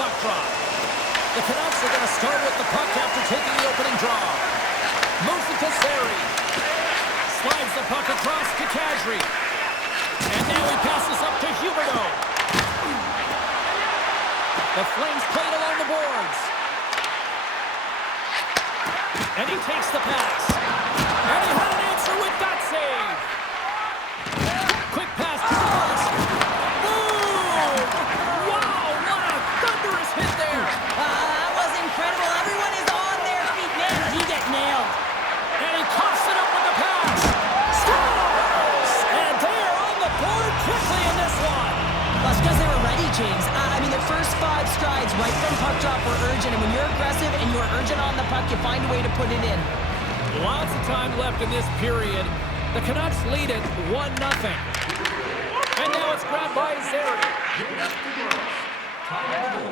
puck drop. The Canucks are going to start with the puck after taking the opening draw. Moves it to Sari. Slides the puck across to Kadri. And now he passes up to Huberdeau. The Flames play it along the boards. And he takes the pass. And he had an answer with that save. Quick pass to Morris. Boom! Wow, what a thunderous hit there. That was incredible. Everyone is on their feet. Man, did he get nailed. And he coughs it up with the pass. Scores! And they are on the board quickly in this one. Well, it's because they were ready, James. I mean, the first 5 strides right from puck drop were urgent. And when you're aggressive and you're urgent on the puck, you find a way to put it in. Lots of time left in this period. The Canucks lead it 1-0. And now it's grabbed by Zary.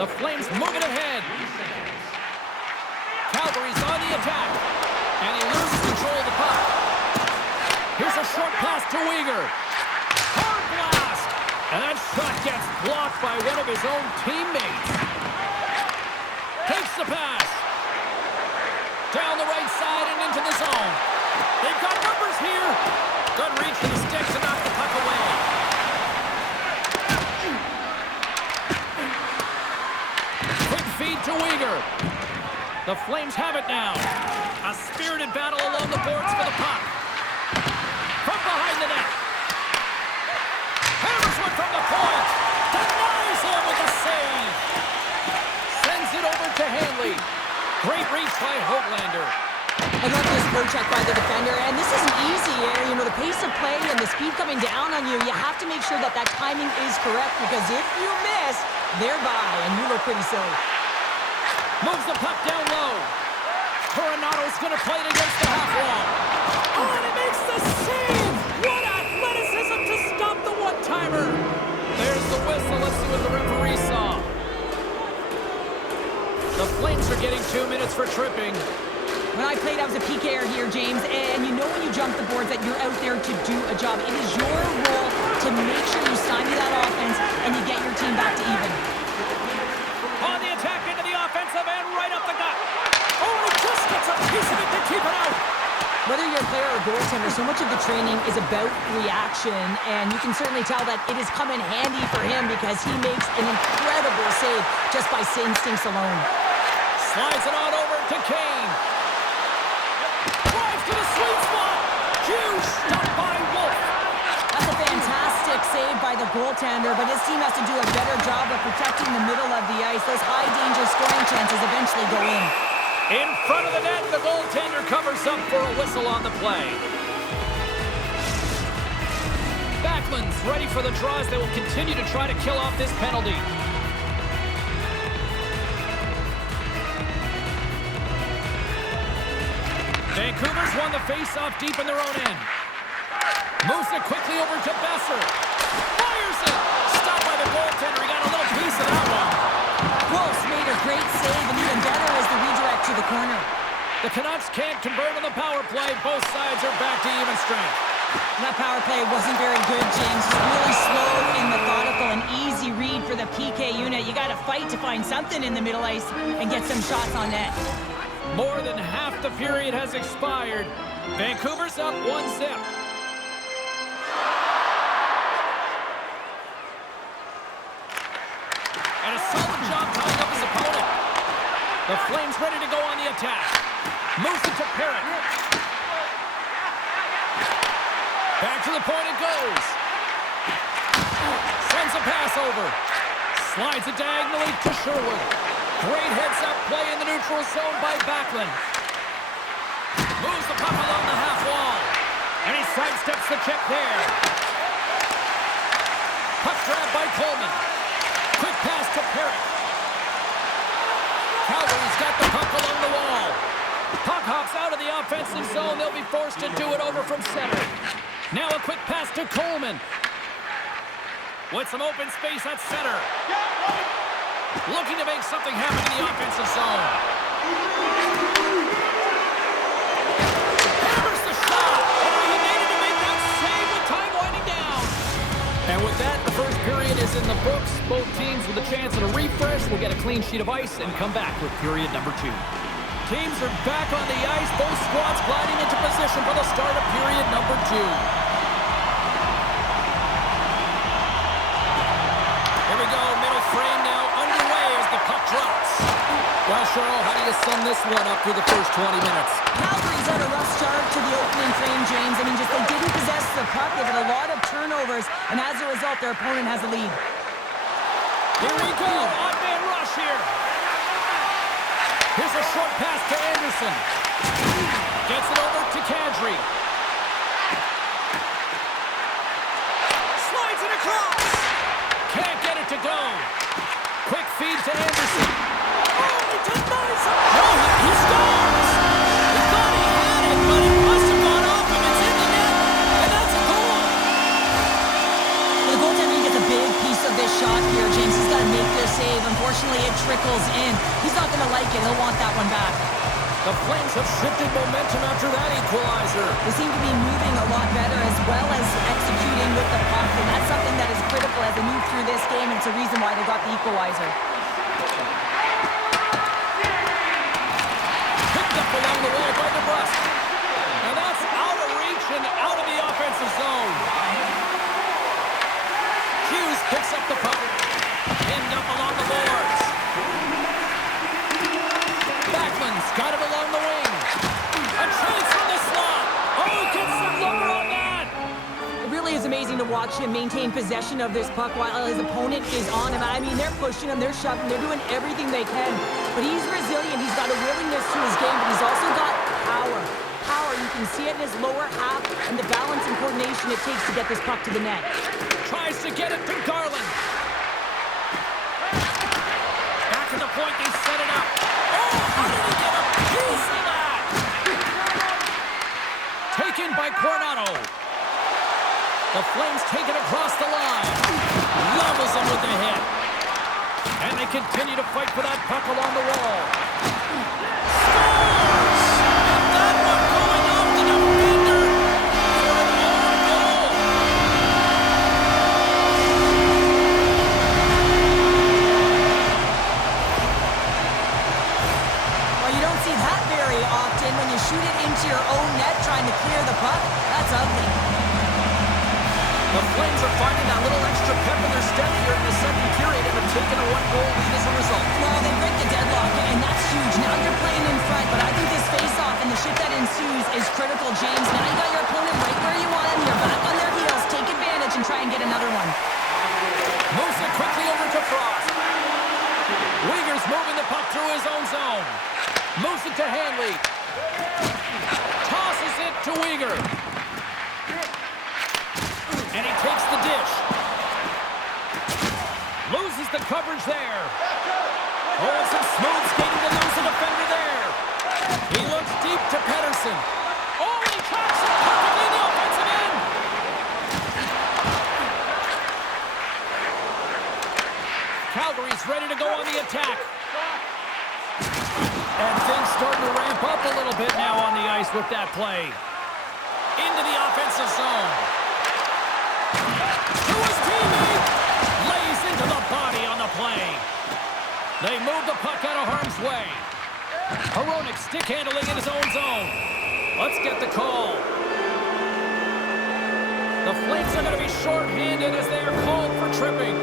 The Flames moving ahead. Calgary's on the attack. And he loses control of the puck. Here's a short pass to Uyghur. Hard blast. And that shot gets blocked by one of his own teammates. Takes the pass. Down the right side and into the zone. They've got numbers here. Good reach for the stick to knock the puck away. Quick feed to Uyghur. The Flames have it now. A spirited battle along the boards for the puck. From behind the net. Hammers one from the point. Denies him with a save. Sends it over to Hanley. Great reach by Hoglander. I love this forecheck by the defender, and this isn't easy. You know, the pace of play and the speed coming down on you, you have to make sure that that timing is correct, because if you miss, they're by, and you look pretty silly. Moves the puck down low. Coronado's going to play it against the half wall. Oh, and it makes the save! What athleticism to stop the one-timer! There's the whistle. Let's see what the referee saw. The Flames are getting 2 minutes for tripping. When I played, I was a PKer here, James, and you know when you jump the boards that you're out there to do a job. It is your role to make sure you stymie that offense and you get your team back to even. On the attack into the offensive end, right up the gut. Oh, and he just gets a piece of it to keep it out. Whether you're a player or goaltender, so much of the training is about reaction, and you can certainly tell that it has come in handy for him because he makes an incredible save just by instincts alone. Slides it on over to Kane. Drives to the sweet spot. Huge stop by Wolf. That's a fantastic save by the goaltender, but his team has to do a better job of protecting the middle of the ice. Those high-danger scoring chances eventually go in. In front of the net, the goaltender covers up for a whistle on the play. Backlund's ready for the draws. They will continue to try to kill off this penalty. Vancouver's won the face-off deep in their own end. Moves it quickly over to Besser. Fires it! Stopped by the goaltender. He got a little piece of that one. Wolf's made a great save, and even better is the redirect to the corner. The Canucks can't convert on the power play. Both sides are back to even strength. That power play wasn't very good, James. It's really slow and methodical, an easy read for the PK unit. You got to fight to find something in the middle ice and get some shots on net. More than half the period has expired. Vancouver's up 1-0. And a solid job tying up his opponent. The Flames ready to go on the attack. Moves it to Parrott. Back to the point it goes. Sends a pass over. Slides it diagonally to Sherwood. Great heads-up play in the neutral zone by Backlund. Moves the puck along the half wall. And he sidesteps the check there. Puck grab by Coleman. Quick pass to Parrott. Calgary's got the puck along the wall. Puck hops out of the offensive zone. They'll be forced to do it over from center. Now a quick pass to Coleman. With some open space at center. Looking to make something happen in the offensive zone. Hammers the shot. Oh, he needed to make that save with time winding down. And with that, the first period is in the books. Both teams with a chance at a refresh will get a clean sheet of ice and come back with period number 2. Teams are back on the ice. Both squads gliding into position for the start of period number 2. Here we go, middle frame now underway as the puck drops. Well, Cheryl, how do you sum this one up through the first 20 minutes? Calgary's had a rough start to the opening frame, James. I mean, just they didn't possess the puck. They've had a lot of turnovers, and as a result, their opponent has a lead. Here we go, on-man rush here. Here's a short pass to Anderson. Gets it over to Kadri. Slides it across. Can't get it to go. Quick feed to Anderson. Oh, he took nice. Oh, he scores. He thought he had it, but it must have gone off him. It's in the net, and that's a goal. Well, the goaltender gets a big piece of this shot here, James. He's got to make this save. Unfortunately, it trickles in. He's not going to like it. He'll want that one back. The Flames have shifted momentum after that equalizer. They seem to be moving a lot better as well as executing with the puck, and that's something that is critical as they move through this game, and it's a reason why they got the equalizer. Picked up along the wall by DeBrusque. Now that's out of reach and out of the offensive zone. Hughes picks up the puck. Pinned up along the boards. Backman's got it along the wing. A chance from the slot. Oh, gets some lower on that. It really is amazing to watch him maintain possession of this puck while his opponent is on him. I mean, they're pushing him, they're shoving, they're doing everything they can. But he's resilient, he's got a willingness to his game, but he's also got power. Power, you can see it in his lower half and the balance and coordination it takes to get this puck to the net. Tries to get it to Garland. Back at the point, they set it up. Oh, how did he get a piece of that? Taken by Coronado. The Flames take it across the line. Levels him with the hit. And they continue to fight for that puck along the wall. Scores! And that one going off the defender for an own goal. Well, you don't see that very often when you shoot it into your own net trying to clear the puck. That's ugly. The Flames are finding that little extra pep in their step here in the second period and have taken a 1-goal lead as a result. Well, they break the deadlock, and that's huge. Now you're playing in front, but I think this face-off and the shift that ensues is critical, James. Now you got your opponent right where you want him. You're back on their heels. Take advantage and try and get another one. Moves it quickly over to Frost. Uyghur's moving the puck through his own zone. Moves it to Hanley. Tosses it to Uyghur. And he takes the dish. Loses the coverage there. Oh, some smooth skating to lose the defender there. He looks deep to Pettersson. Oh, and he tracks it perfectly in the offensive end. Calgary's ready to go on the attack. And things starting to ramp up a little bit now on the ice with that play. Into the offensive zone. To his teammate. Lays into the body on the play. They move the puck out of harm's way. Hronek stick handling in his own zone. Let's get the call. The Flames are going to be short-handed as they are called for tripping.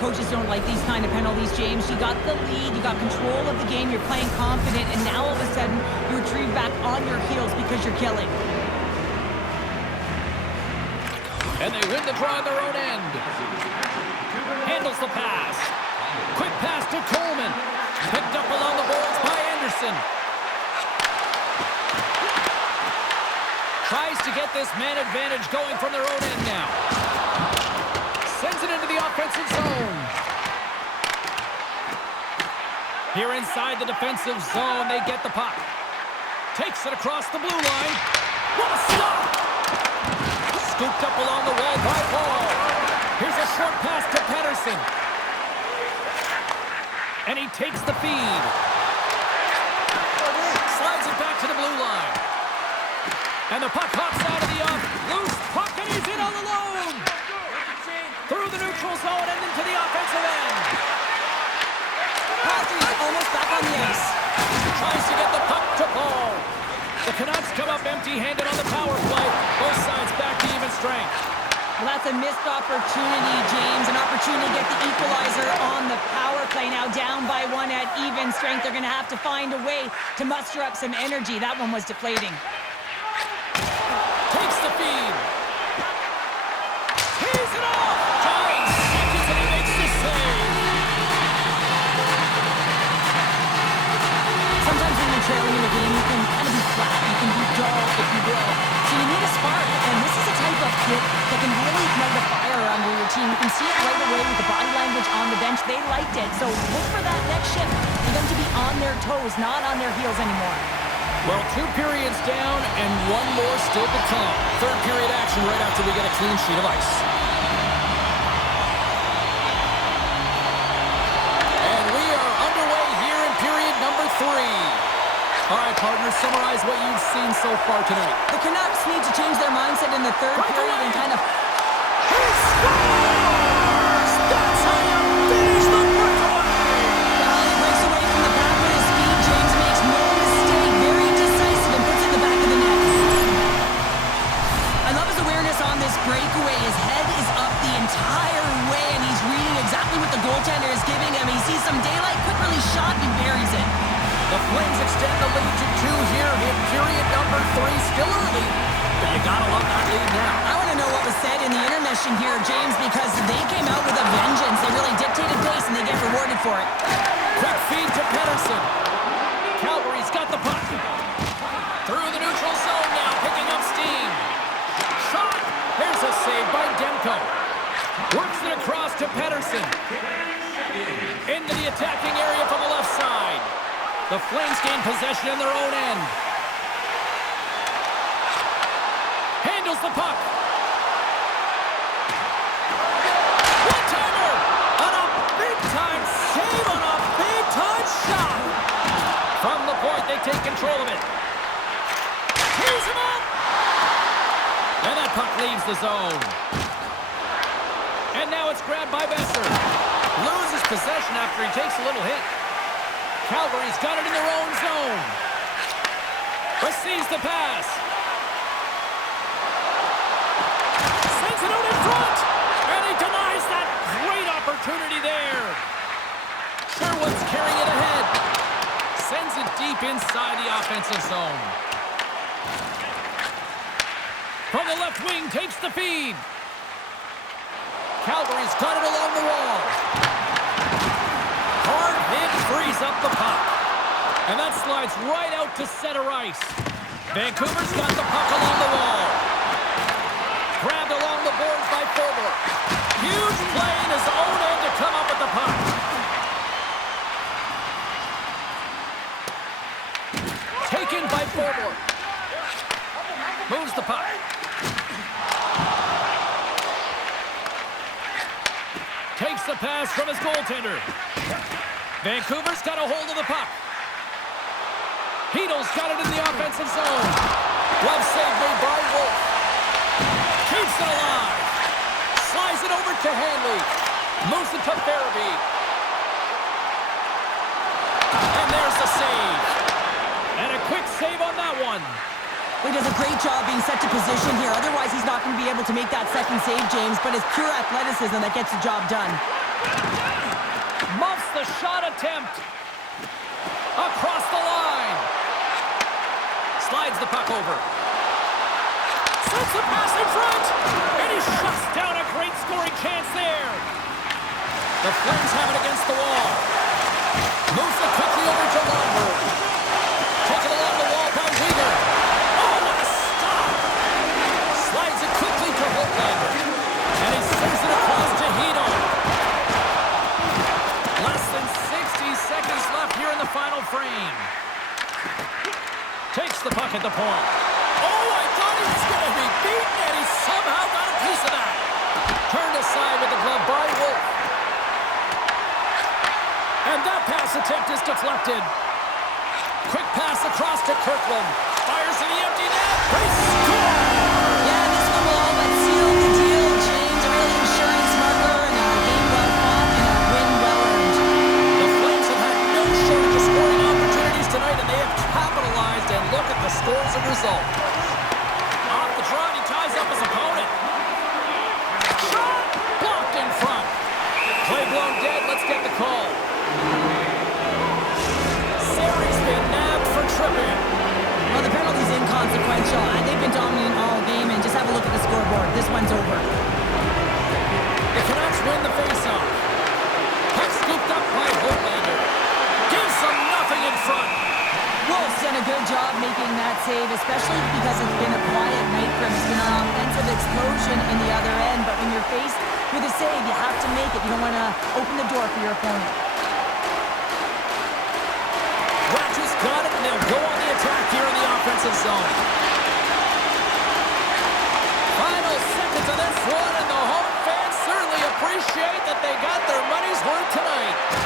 Coaches don't like these kind of penalties, James. You got the lead, you got control of the game, you're playing confident, and now all of a sudden you retrieve back on your heels because you're killing. And they win the draw at their own end. Handles the pass. Quick pass to Coleman. Picked up along the boards by Anderson. Tries to get this man advantage going from their own end now. Sends it into the offensive zone. Here inside the defensive zone, they get the puck. Takes it across the blue line. What a stop! Scooped up along the wall by Paul. Here's a short pass to Pettersson. And he takes the feed. Slides it back to the blue line. And the puck hops out of the off. Loose puck, and he's in all alone. Through the neutral zone and into the offensive end. Patrick's almost back on the ice. Tries to get the puck to Paul. The Canucks come up empty-handed on the power play. Both sides back to even strength. Well, that's a missed opportunity, James. An opportunity to get the equalizer on the power play. Now down by one at even strength. They're going to have to find a way to muster up some energy. That one was deflating. Takes the feed. Tees it off. Tying seconds and he makes the save. Sometimes when you're trailing in a game, you can kind of be flat. You can be dull, if you will. So you need a spark. And this is a type of hit that can really ignite a fire under your team. You can see it right away with the body language on the bench. They liked it. So look for that next shift for them to be on their toes, not on their heels anymore. Well, 2 periods down and 1 more still to come. Third period action right after we get a clean sheet of ice. And we are underway here in period number 3. All right, partners, summarize what you've seen so far tonight. The Canucks need to change their mindset in the third period and kind of... He scores! That's how you finish the breakaway! Well, he breaks away from the back with his speed. James makes no mistake. Very decisive and puts it in the back of the net. I love his awareness on this breakaway. His head is up the entire way, and he's reading exactly what the goaltender is giving him. He sees some daylight, quick release shot, and buries it. The Flames extend the lead to 2 here in period number 3. Still early, but you gotta love that lead now. I want to know what was said in the intermission here, James, because they came out with a vengeance. They really dictated pace, and they get rewarded for it. Quick feed to Pedersen. Calgary's got the puck. Through the neutral zone now, picking up steam. Shot. Here's a save by Demko. Works it across to Pedersen. Into the attacking area from the left side. The Flames gain possession in their own end. Handles the puck. One-timer! On a big-time save on a big-time shot! From the point, they take control of it. Tees him up! And that puck leaves the zone. And now it's grabbed by Besser. Loses possession after he takes a little hit. Calgary's got it in their own zone. Receives the pass. Sends it out in front. And he denies that great opportunity there. Sherwood's carrying it ahead. Sends it deep inside the offensive zone. From the left wing, takes the feed. Calgary's got it along the wall. Hard hit frees up the puck. And that slides right out to center ice. Vancouver's got the puck along the wall. Grabbed along the boards by Forbort. Huge play in his own end to come up with the puck. Taken by Forbort. Moves the puck. Takes the pass from his goaltender. Vancouver's got a hold of the puck. Heedle's got it in the offensive zone. Glove save made by Wolf. Keeps it alive. Slides it over to Hanley. Moves it to Farabee. And there's the save. And a quick save on that one. He does a great job being set to position here. Otherwise, he's not going to be able to make that second save, James. But it's pure athleticism that gets the job done. Muffs the shot attempt. Across the line. Slides the puck over. Sends the pass in front. And he shuts down a great scoring chance there. The Flames have it against the wall. Moves it quickly over to Lomberg. Taken along the wall by Weegar. Oh, what a stop. Slides it quickly to Hoaglander. And he sends it across to Heedle. Less than 60 seconds left here in the final frame. Takes the puck at the point. Oh, I thought he was going to be beaten, and he somehow got a piece of that. Turned aside with the glove by Wolf. And that pass attempt is deflected. Quick pass across to Kirkland. Fires in the empty net. They score! Yeah, this one will all but seal the deal, James. A really insurance mark inconsequential. They've been dominant all game, and just have a look at the scoreboard. This one's over. The Canucks win the faceoff. Puck scooped up by Holander. Gives them nothing in front. Wolf's done a good job making that save, especially because it's been a quiet night for him. It's been an offensive explosion in the other end, but when you're faced with a save, you have to make it. You don't want to open the door for your opponent. Ratchet's got it, and they'll go on the attack here in the offensive zone. Final seconds of this one, and the home fans certainly appreciate that they got their money's worth tonight.